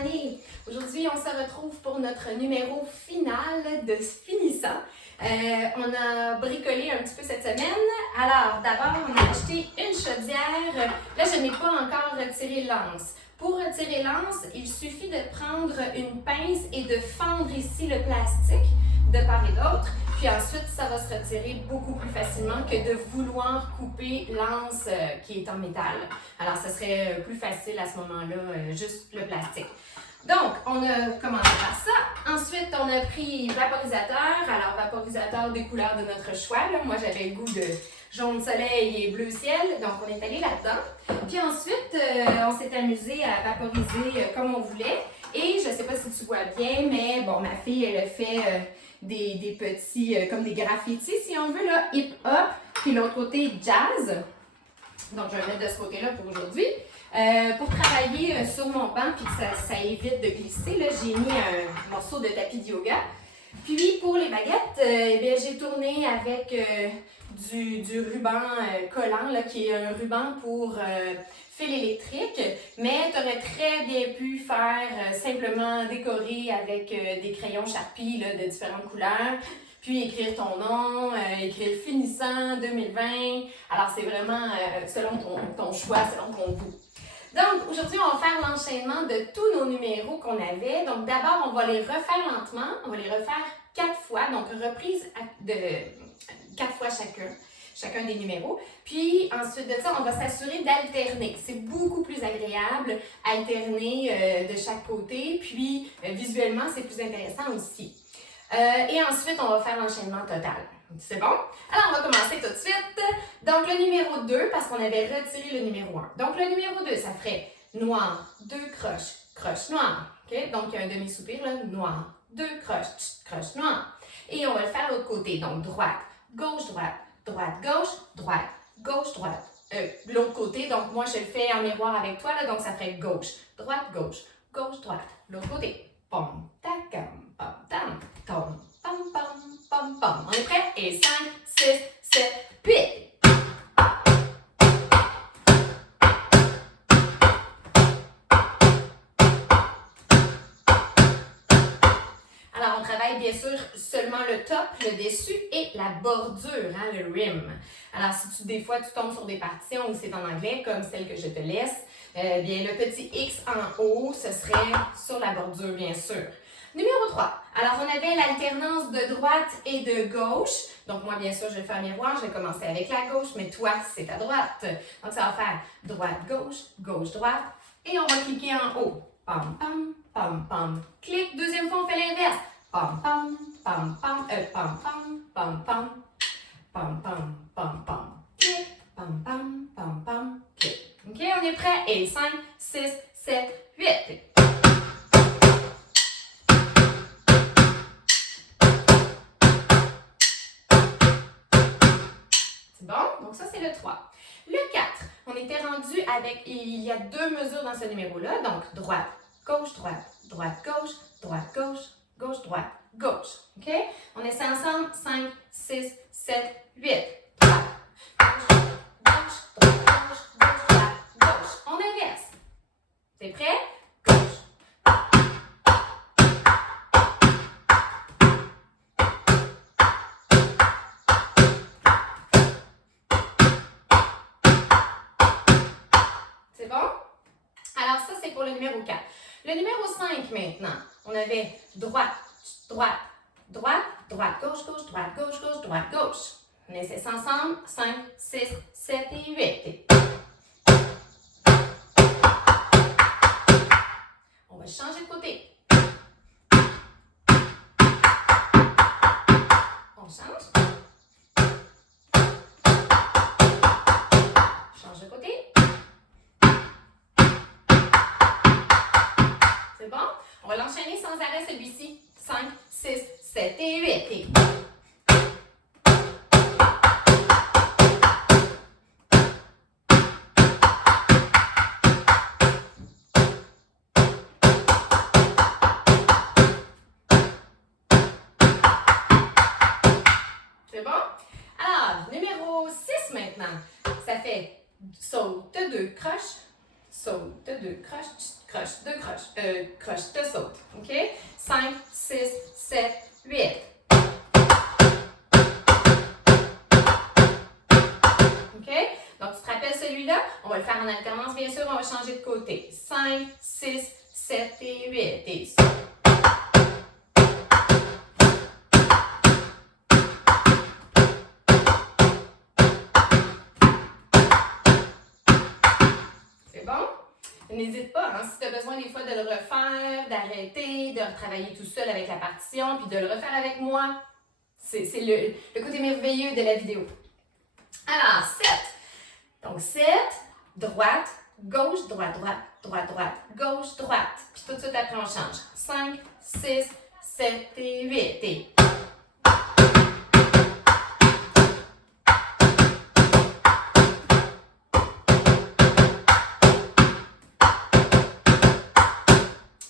année! Aujourd'hui, on se retrouve pour notre numéro final de Finissant. On a bricolé un petit peu cette semaine. Alors, d'abord, on a acheté une chaudière. Là, je n'ai pas encore retiré l'anse. Pour retirer l'anse, il suffit de prendre une pince et de fendre ici le plastique de part et d'autre. Puis ensuite, ça va se retirer beaucoup plus facilement que de vouloir couper l'anse qui est en métal. Alors, ça serait plus facile à ce moment-là, juste le plastique. Donc, on a commencé par ça. Ensuite, on a pris vaporisateur. Alors, vaporisateur des couleurs de notre choix. Là. Moi, j'avais le goût de jaune soleil et bleu ciel. Donc, on est allé là-dedans. Puis ensuite, on s'est amusé à vaporiser comme on voulait. Et je ne sais pas si tu vois bien, mais bon, ma fille, elle a fait des petits, comme des graffitis, si on veut, là, hip-hop. Puis l'autre côté, jazz. Donc, je vais le mettre de ce côté-là pour aujourd'hui. Pour travailler sur mon banc puis que ça évite de glisser, là, j'ai mis un morceau de tapis de yoga. Puis pour les baguettes, eh bien, j'ai tourné avec du ruban collant, là, qui est un ruban pour fil électrique, mais tu aurais très bien pu faire simplement décorer avec des crayons Sharpie là, de différentes couleurs. Puis écrire ton nom, écrire Finissant 2020. Alors, c'est vraiment selon ton choix, selon ton goût. Donc, aujourd'hui, on va faire l'enchaînement de tous nos numéros qu'on avait. Donc, d'abord, on va les refaire lentement. On va les refaire 4 fois. Donc, reprise de 4 fois chacun des numéros. Puis, ensuite de ça, on va s'assurer d'alterner. C'est beaucoup plus agréable, alterner de chaque côté. Puis, visuellement, c'est plus intéressant aussi. Et ensuite, on va faire l'enchaînement total. C'est bon? Alors, on va commencer tout de suite. Donc, le numéro 2, parce qu'on avait retiré le numéro 1. Donc, le numéro 2, ça ferait noir, 2 croches, croche noire. Okay? Donc, il y a un demi-soupir, là, noir, 2 croches, croche noire. Et on va le faire de l'autre côté. Donc, droite, gauche, droite, droite, gauche, droite, gauche, droite. L'autre côté, donc moi, je le fais en miroir avec toi, là, donc ça ferait gauche, droite, gauche, gauche, droite. L'autre côté. Pom, tacam, pom, tam, tom, pom, pom, pom, pom. On est prêt? Et 5, 6, 7, 8. Alors, on travaille bien sûr seulement le top, le dessus et la bordure, hein, le rim. Alors, si des fois tu tombes sur des partitions où c'est en anglais, comme celle que je te laisse, bien le petit X en haut, ce serait sur la bordure, bien sûr. Numéro 3. Alors, on avait l'alternance de droite et de gauche. Donc, moi, bien sûr, je vais faire miroir. Je vais commencer avec la gauche, mais toi, c'est ta droite. Donc, ça va faire droite-gauche, gauche-droite. Et on va cliquer en haut. Pam, pam, pam, pam. Clic. Deuxième fois, on fait l'inverse. Pam, pam, pam, pam, pam, pam, pam, pam. Pam, pam, pam, pam. Clic. Pam, pam, pam, pam. Clic. OK, on est prêt? Et 5, 6, 7, 8. Bon, donc ça c'est le 3. Le 4, on était rendu avec, il y a 2 mesures dans ce numéro-là, donc droite, gauche, droite, droite, gauche, droite, gauche, gauche, droite, gauche. OK? On essaie ensemble, 5, 6, 7, 8. Droite, gauche, droite, gauche, gauche, droite, gauche. On inverse. T'es prêt? Gauche. C'est bon? Alors ça, c'est pour le numéro 4. Le numéro 5 maintenant, on avait droite, droite, droite, droite, gauche, gauche, droite, gauche, gauche, droite, gauche. On essaie ça ensemble. 5, 6, 7 et 8. On va changer de côté. On change. Change de côté. C'est bon? On va l'enchaîner sans arrêt celui-ci. 5, 6, 7 et 8. C'est bon? Alors, numéro 6 maintenant. Ça fait saute 2 croches, saute, 2 croches, croches, 2 croches, croches, te saute. OK? 5, 6, 7, 8. OK? Donc, tu te rappelles celui-là? On va le faire en alternance, bien sûr. On va changer de côté. 5, 6, 7 et 8. Et saute. C'est bon? N'hésite pas, hein, si tu as besoin des fois de le refaire, d'arrêter, de retravailler tout seul avec la partition, puis de le refaire avec moi. C'est le côté merveilleux de la vidéo. Alors, 7. Donc, 7, droite, gauche, droite, droite, droite, droite, gauche, droite. Puis tout de suite après, on change. 5, 6, 7 et 8. Et...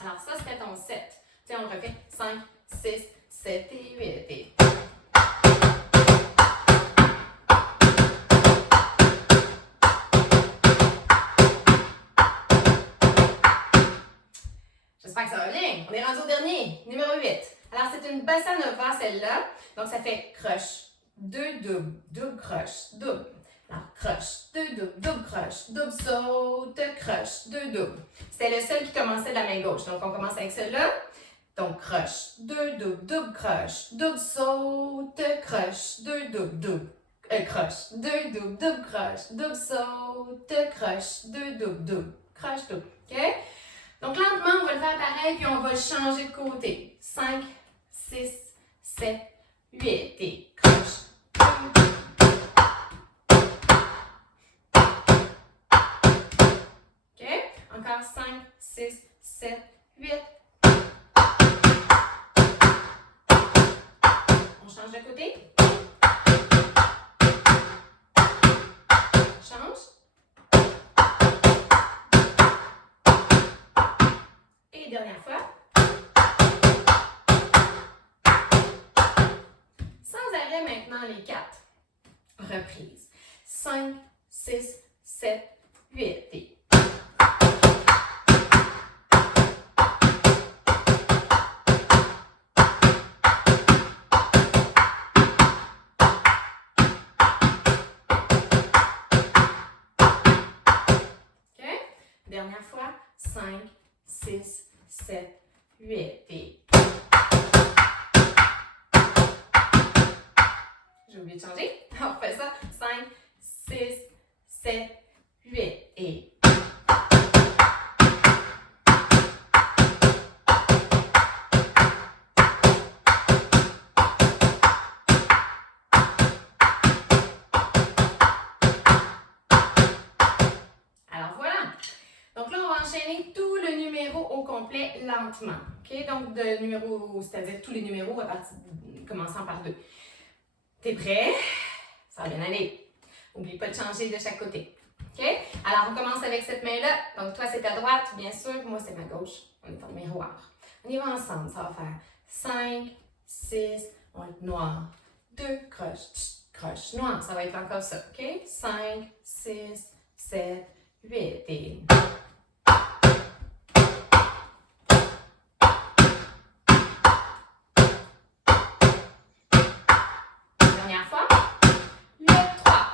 Alors, ça, c'était ton 7. Tiens, on refait 5, 6, 7 et 8. Et... J'espère que ça va bien. On est rendu au dernier, numéro 8. Alors, c'est une bossa nova, celle-là. Donc, ça fait croche, 2 doubles, double croche, double. Alors, croche, 2 doubles, double croche, double saute, croche, 2 doubles. C'était le seul qui commençait de la main gauche. Donc, on commence avec celle-là. Donc, croche, 2 doubles, double croche, double saute, croche, 2 doubles, double. Croche, 2 doubles, double croche, double saute, croche, 2 doubles, double. Croche, double. OK? Donc, lentement, on va le faire pareil, puis on va changer de côté. 5, 6, 7, 8. Et croche. OK? Encore 5, 6, 7, 8. On change de côté. Change. Et dernière fois. Sans arrêt maintenant les 4. Reprise. 5, 6, 7, 8. Et... OK? Dernière fois. 5, 6, 7, 8. Et... J'ai oublié de changer. On refait ça. 5, 6, 7, 8. Et... Alors voilà. Donc là, on va enchaîner tout le numéro au complet lentement. OK? Donc, de numéro, c'est-à-dire tous les numéros à partir, commençant par 2. T'es prêt? Ça va bien aller. N'oublie pas de changer de chaque côté. OK? Alors, on commence avec cette main-là. Donc, toi, c'est ta droite, bien sûr. Moi, c'est ma gauche. On est en miroir. On y va ensemble. Ça va faire 5, 6, on va être noir. 2, croche, croche, noir. Ça va être encore ça. OK? 5, 6, 7, 8. Et... Dernière fois. Le 3.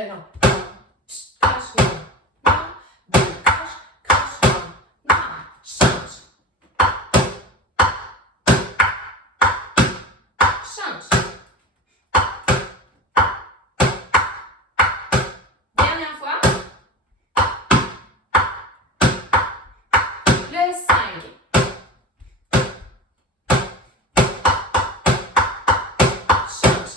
Non. Croche, noir. 2, croche, croche, noir. Noir. Change. Change. Dernière fois. Le 5. Change.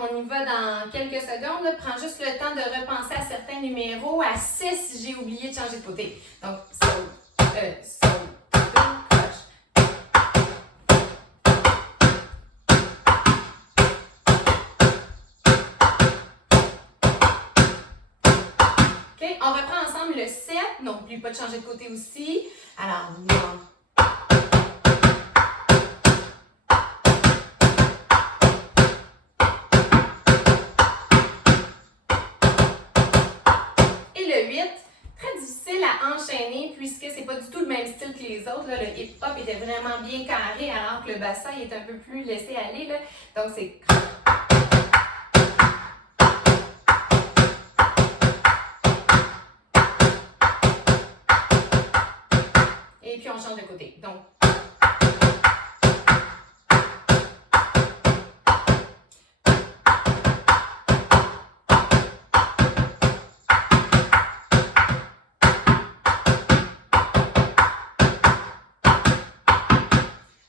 On y va dans quelques secondes. Là. Prends juste le temps de repenser à certains numéros. À 6, j'ai oublié de changer de côté. Donc, saute, croche. OK, on reprend ensemble le 7. Donc, n'oublie pas de changer de côté aussi. Alors, non. Très difficile à enchaîner puisque c'est pas du tout le même style que les autres. Là. Le hip-hop était vraiment bien carré alors que le bassin est un peu plus laissé aller. Là. Donc c'est... Et puis on change de côté. Donc...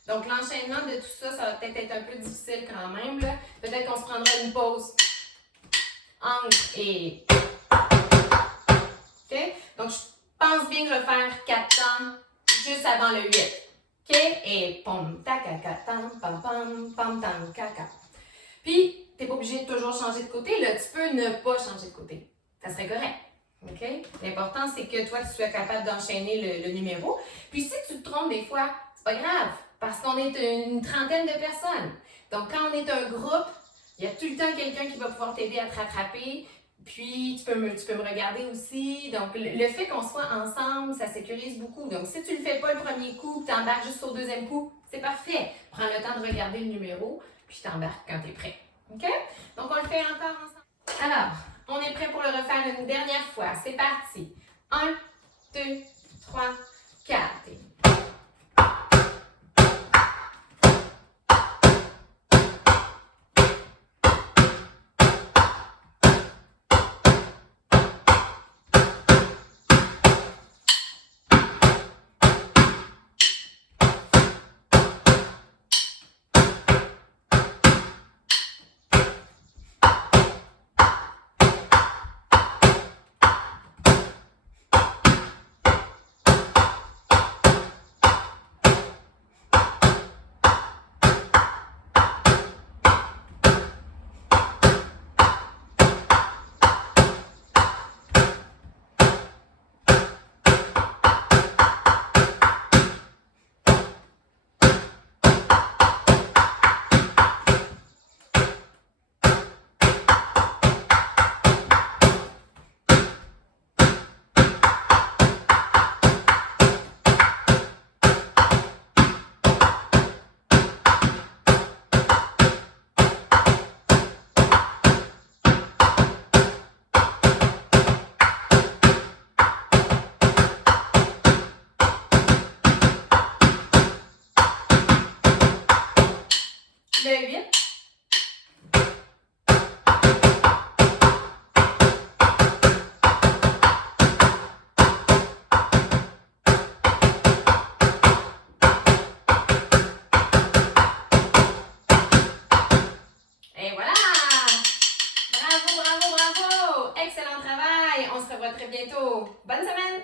Donc, l'enchaînement de tout ça, ça va peut-être être un peu difficile quand même. Peut-être qu'on se prendra une pause entre et... OK? Donc, je pense bien que je vais faire 4 temps juste avant le 8. OK? Et pom, ta-ca-ca, tam, pam, pam, pam, tam, caca. Puis, tu n'es pas obligé de toujours changer de côté. Là, tu peux ne pas changer de côté. Ça serait correct. OK? L'important, c'est que toi, tu sois capable d'enchaîner le numéro. Puis, si tu te trompes des fois, c'est pas grave. Parce qu'on est une trentaine de personnes. Donc, quand on est un groupe, il y a tout le temps quelqu'un qui va pouvoir t'aider à te rattraper. Puis, tu peux me regarder aussi. Donc, le fait qu'on soit ensemble, ça sécurise beaucoup. Donc, si tu ne le fais pas le premier coup, tu embarques juste au deuxième coup, c'est parfait. Prends le temps de regarder le numéro, puis tu embarques quand tu es prêt. OK? Donc, on le fait encore ensemble. Alors, on est prêt pour le refaire une dernière fois. C'est parti. 1, 2, 3, 4. Le 8. Et voilà! Bravo, bravo, bravo! Excellent travail! On se revoit très bientôt. Bonne semaine!